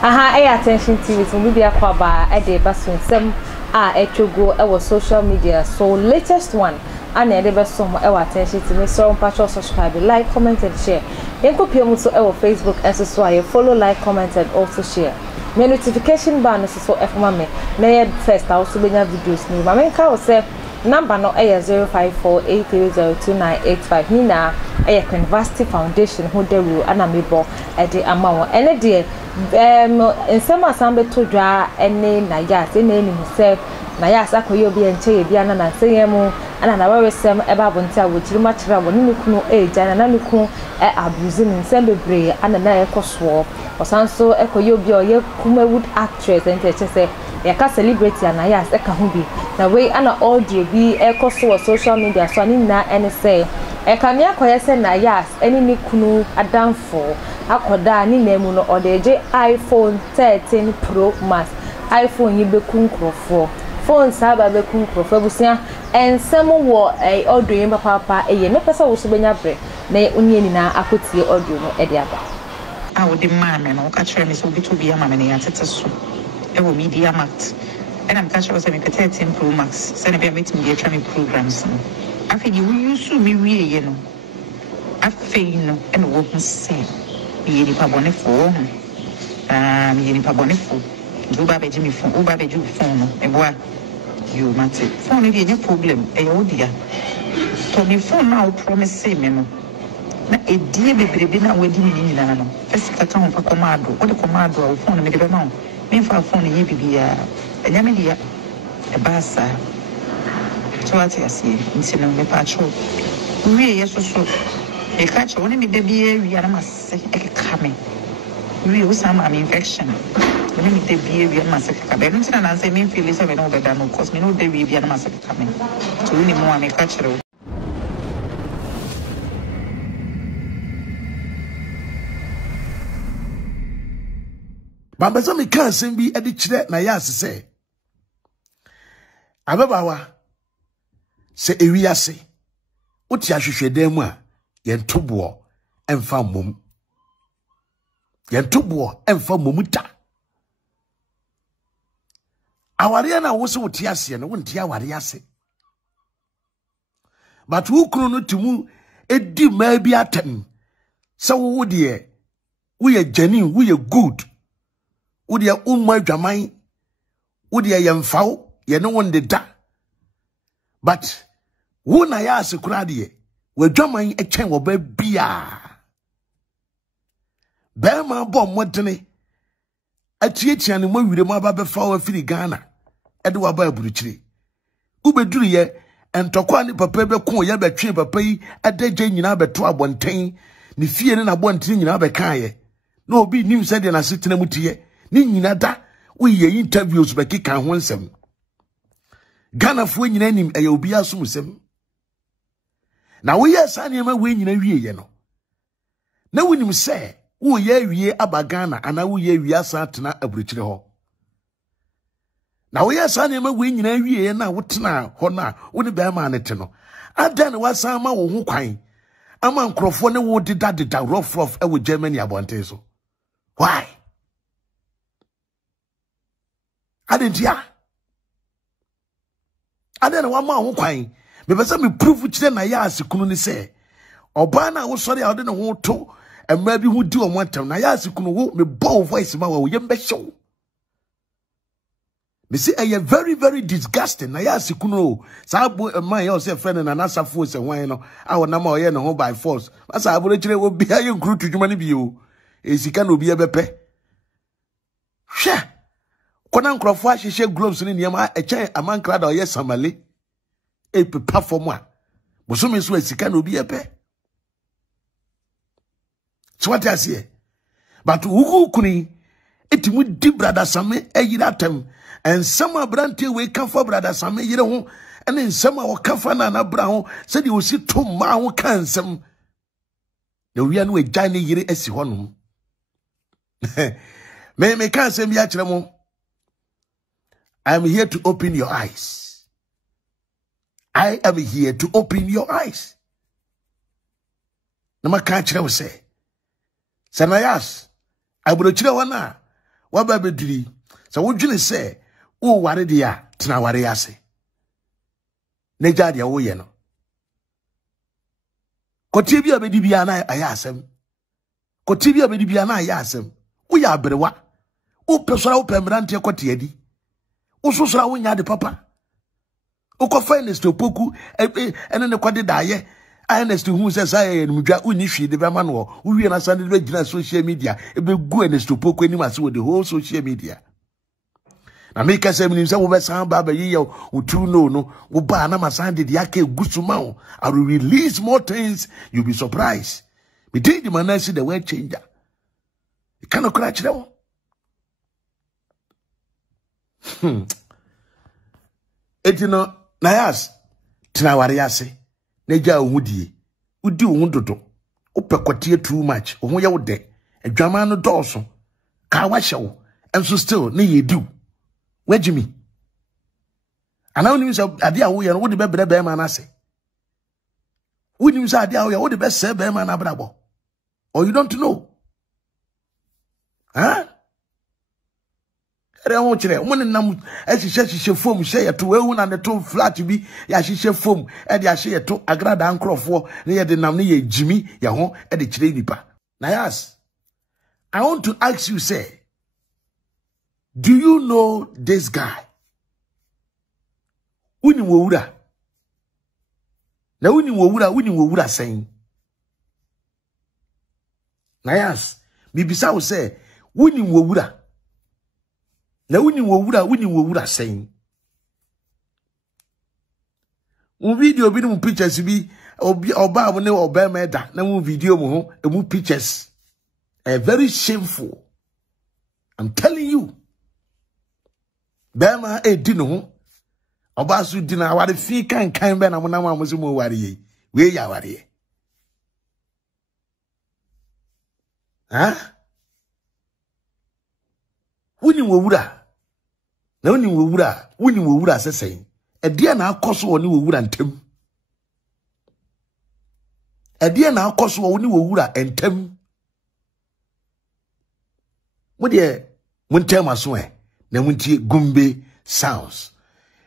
Attention TV so we be akwaba e dey baso nsem etwogo e wo social media so latest one and e dey baso mo e attention TV so mpacho subscribe like comment and share yenko piem so e wo Facebook and so I follow like comment and also share my notification bar no so efoma me na first also benya videos ni ma menka wo say number no 0548302985 Nina University Foundation who the rule and amebo at the amount and dear in some assembly to draw any Nayas in any himself Nayas akoyo bi enche bi ana na seyemu ana na waresem eba bonta wochiri machira woni nukuno age ana na nuku abuse ni nsem bebre ana na ekoso osanso ekoyo bi oye Kumawood actress ente che yaka celebrity Nayas eka ho bi na we ana audio bi ekoso social media so ani na ene say eka mi akoye se Nayas eni ni kunu adamfo akoda ni na mu no odeje iPhone 13 Pro Max iPhone yibe kunkrofo phone saba be kunkrofo busia ensem wo audio yin papa eye me pesa wo so benya bre na onye ni na akotie audio no e de aba wo de mame no ka kire me so bi to bi ama me ne yatete so e wo media max and I'm catching me 13 Pro Max send be meeting dey try me programs no afi di we use me wie ye no afi no e no wo hu se me ni pa bone fo me ni pa bone fo do ba be jimi phone o ba be ju phone no e boa you mate phone dey any problem e yo dia to me phone now promise me no na e die bebrebe na wadi me ni na no first ka kan pa komado o de komado o phone me de be no me fa phone ye bibia enyame dia e basa so ati asi nti no me pa cho wie yeso so e ka cho woni me de bia wi ana mase e ka me wie o sama infection woni me de bia wi ana mase ka be nti na say me feel say me no be da no cause me no de wi ana mase ka me so woni mo ame ka chero Bamba me kan sem bi edi kire Nayas se ababawa se ewiase oti ahwehweden mu a yentobo emfa mom ta aware na wo se oti ase no wonti aware ase but wo kunu no timu edi ma bi atem se wo de wo ye genuine wo ye good Udia umma dwaman udia yemfaw ye no wonde da but wo Nayas kura de we dwaman etwen wo ba bia ba ma bo modene atiatia ne mo wire mo aba befa wa firi Ghana ede wa ba aburuchire ubeduru ye entokwa ni papa be ko ye betwe papa yi adaje nyina beto abonten ne fie ne na bonten nyina be kan ye na obi nim se de na setena mutiye ni nyina da we ye interviews be kika ho nsem Ghana fo nyina nim eya obi asum sem na we ye sa ne ma we nyina wie ye no na wonim se wo ye wie aba Ghana ana wo ye wie asa tena aburuchire ho na we ye sa ne ma we nyina wie ye na wo tena ho na wo ne be ma ne te no adan wasa ma wo ho kwan ama nkrofo ne wo deda rough e wo Germany abonten so why adentia aden wa ma ho kwan me pese me proof kire Nayas kunu ni se oba na wo sori a ode ne ho to emma bi hu di o mo atam Nayas kunu wo me bow voice ma wo yem be show me say e very very disgusting Nayas kunu sa bo emma ye o se friend na nasafo se hwan no a wona ma o ye ne ho by force asa aboro kire wo bia ye nkru tudwuma ne bi o esika na obi e bepe hwe kona nkrofo ahihye globes ni niam echen amankra da oye samale e perform a bosome so esika na obi epe so what I say but ugu kuni etimu di brother Same eyira tem and some brante we kan for brother Same yire ho ene nsem a wo kan fa na bra ho se de osi to ma ho kan nsem na wi anu egya ne yire esi honum me kan sem ya kire mo I am here to open your eyes. I am here to open your eyes. Nama kanchira we say. Nayas, I would chira wana. waba bediri so wodwene se wo ware dia tena ware ase ne jade wo ye no kotie bi abedi bia na aya asem kotie bi abedi bia na aya asem wo ya abrewa wo pesora wo pemrante kotie adi wo sosora wo nya de papa wo ko finest opoku ene ne kwade daaye Ernest who says I am Unishi, the Bamano, who we are sending regular social media, a big go and to poke any mass with the whole social media. Now make us say, over San Baba Yeo, who true no, who Bana Masandi, the Yake Gusumao, I will release more things, you'll be surprised. We take the man, I see the word changer. You cannot crash them. Et you know, Nayas, Tinawariase. Neja ohudie udi ohundodo opekwatie too much ohun ye wo de adwama no dɔɔso ka wa hyew enso still ne yedu wagimi ana onim sɛ ade a wo ye no wo de bebrebe ma na ase wonim sɛ ade a wo ye wo de be se be ma na brabo or you don't know huh Rewo chire mo nenam ahihye fom hye yeto ehu na ne to flat bi ya hihye fom e de ahye yeto agrada ankrofo ne ye de nam ne ye jimi ye ho e de chire nipa. Nayas, I want to ask you, say, do you know this guy? Uni wowura. Na uni wowura saying. Nayas, bibisa wo say, uni wowura. Na wuni wowura saying. Un video bi mu pictures bi oba mo ne oba meda na mu video mo ho e mu pictures very shameful. I'm telling you. Bema di no ho oba su di na ware fi kan be na mo na mo so mo ware yi we ya ware yi. Huh? Wuni wowura. Na wuni wowura sesɛn ɛdeɛ na akɔso wɔ ne wowura ntem ɛdeɛ na akɔso wɔ ne wowura ntem mo de mo ntem aso na mo tie gumbe sounds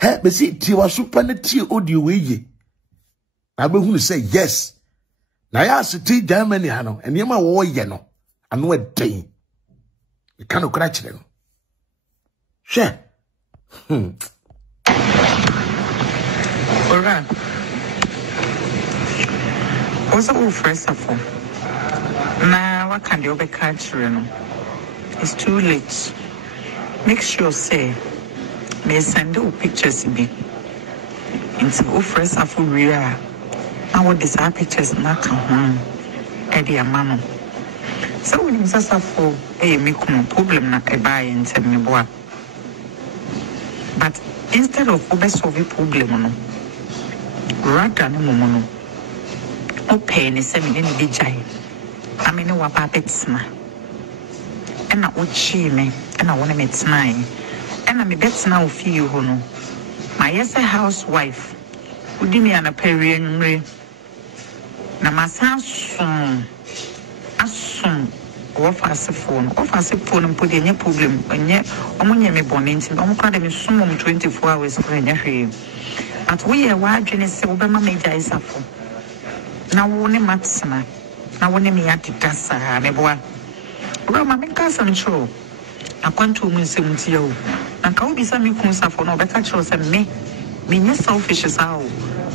he be si tie wa super na tie audio we ye na be hunu say yes na ya siti Germany ha no enema wo ye no ano ɛden e kan okra kyerɛ no hwɛ Alright. What's up, first of all? Now, what can you be catching? It's too late. Make sure, say, may send you pictures be. Into first of all, we are. I want these pictures not come home. Eddie Amano. So, when you say, for a make no problem, not a buy and tell me what. But instead of solve a problem, rather than mono, open a semi in the jay. I mean, no puppets na. And I would she me, and I want to meet nine. And I'm a bet now feel hono. My yes, a housewife would give me an appearing ray. Now, my son soon, as soon. Off as a phone, and put in your problem, and yet, only me bonnet, and almost them some 24 hours for any. But we are watching a silver major is up. Now, only Matsana, now only me at the Tassa, and a boy. Roma, make us and show. I want to miss him to you. And can't be some consa for no better choice and me selfish as how.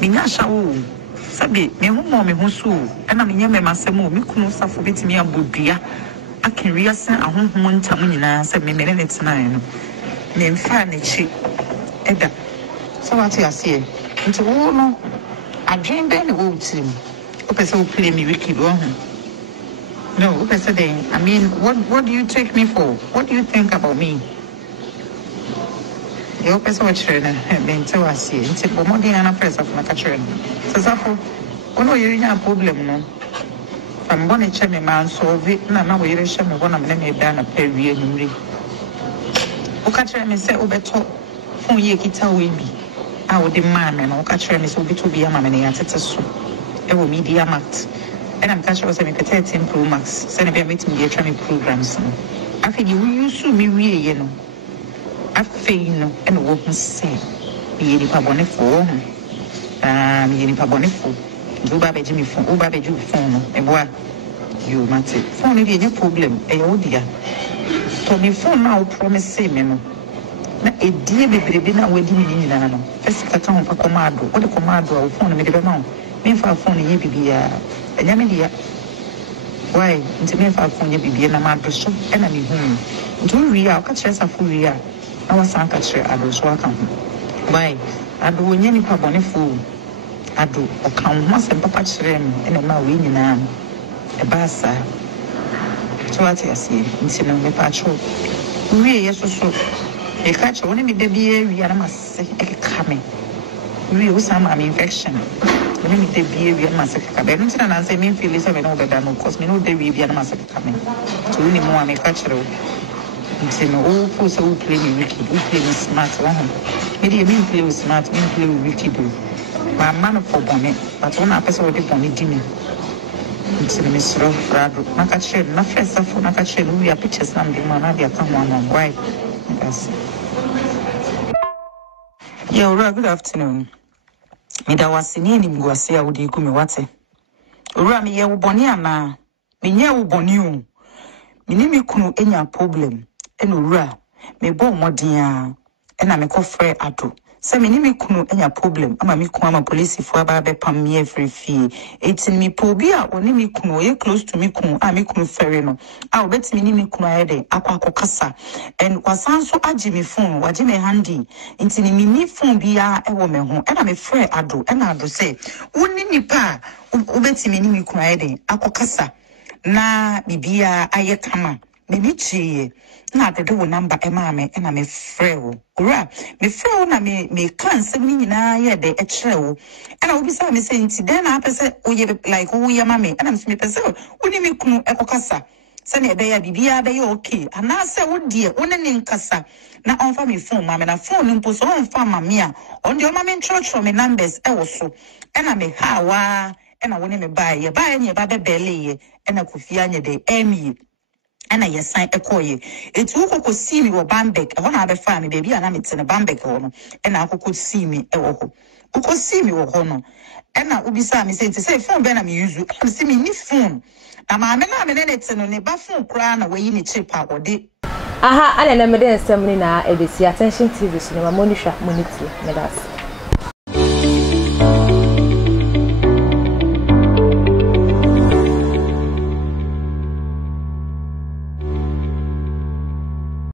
Me not show. Sabi, me home mommy who so, and I'm in Yamasamo, me couldn't suffer with me a budia. I can reason a home one time in answer me minutes 9. Name Fanny cheap. Edda. So what I say? Into all no, I dreamed any old team. Open play me wiki wrong. No, open I mean, what do you take me for? What do you think about me? The open so trainer, been to us here, into Bomodi and a press of my catcher. So, oh, you're a problem, no. I'm going to check me man, so now we're showing me one of them down a period. Oh, catcher me say, oh, better, oh, ye kita we be. I would demand, and oh, catcher me so be a man and it's a so. It will media max. And I'm catching us a 13 Pro Max, send a bit me to try programs. afei you use me wie no afei no and wo hu se me nipa bone fo me nipa bone fo do ba beji me phone o ba beji phone no e boa you mate phone dey any problem e yo dia to me phone now promise me no na edie bebrebe na wadi me nyina no first ka ho pa komado o de komado o phone me de be ma me fa phone ye bibia enya me dia why nti me fa phone ye bibia na ma do so e na me hu nti wi a ka kire sa fu wi a na wasan ka kire ado so aka ho why ado onye ni pa bone fu ado o kan ho se papa kire me e na ma wi nyina e ba sa so what you see nti no me pa cho wi ye so e ka cho ne me de bia wi na ma se e ka me wi o sa ma infection ne me de bia wi na ma se ka be nti na say me feel so me no be da no cause me no de wi na ma se ka me so ni mo me ka chiro nti no o ko so play me wiki o play me smart wa ho me de me play smart me play wiki do ma man for bonnet but one person with the bonnet dinner nti me sro frado na ka chiro na first of na ka chiro wi a pictures na me ma na dia ka mo am why yes. Yeah, good afternoon. Me da wasini ni mguase ya udi ku me wate. Ora me ye wo boni ana. Me nye wo boni o. Me ni me kunu enya problem. Eno ora me bo modin a. Ena me kofre ado. Se me ni me kunu enya problem ama me kunu ama police fo aba be pam me free fee. Etin me pobi a oni me kunu ye close to me kunu a me kunu ferry no. A obeti me ni me kunu ayede akwa kasa. And wasan so agi me phone waje me handy. Inti ni me phone bia e wo me ho. Ena me free ado. Ena ado se woni nipa obeti me ni me kunu ayede akwa kasa. Na bibia aye kama. Me bi chiye. Na de wo number e ma me na me frɛ wo ora me frɛ wo na me kan sɛ ni nyina ye de e kyerɛ wo na obi sa me sɛ nti den na apɛ wo ye like wo ye ma me na me pɛ sɛ wo ni me kunu e kokasa sɛ na e be ya bibia be ye okay ana sɛ wo die wo ne nkasa na onfa me phone ma me na phone mpo so onfa ma me a on de o ma me ntrotro me numbers e wo so na me ha wa na wo ne me ba ye ne ba be bele ye na kofia nye de emi ana yesan ekoye etu ukoko see me wo bambek e na abefa me baby ana mete ne bambek ho no na akoko see me e wo ho ukoko see me wo ho no na ubisa me say phone be na me use am see me ni phone na ma me na me ne nete no ne ba phone kra na wayi ne chip a ode aha ana na me den nsem ni na ebesi attention tv so na monishwa moniti me das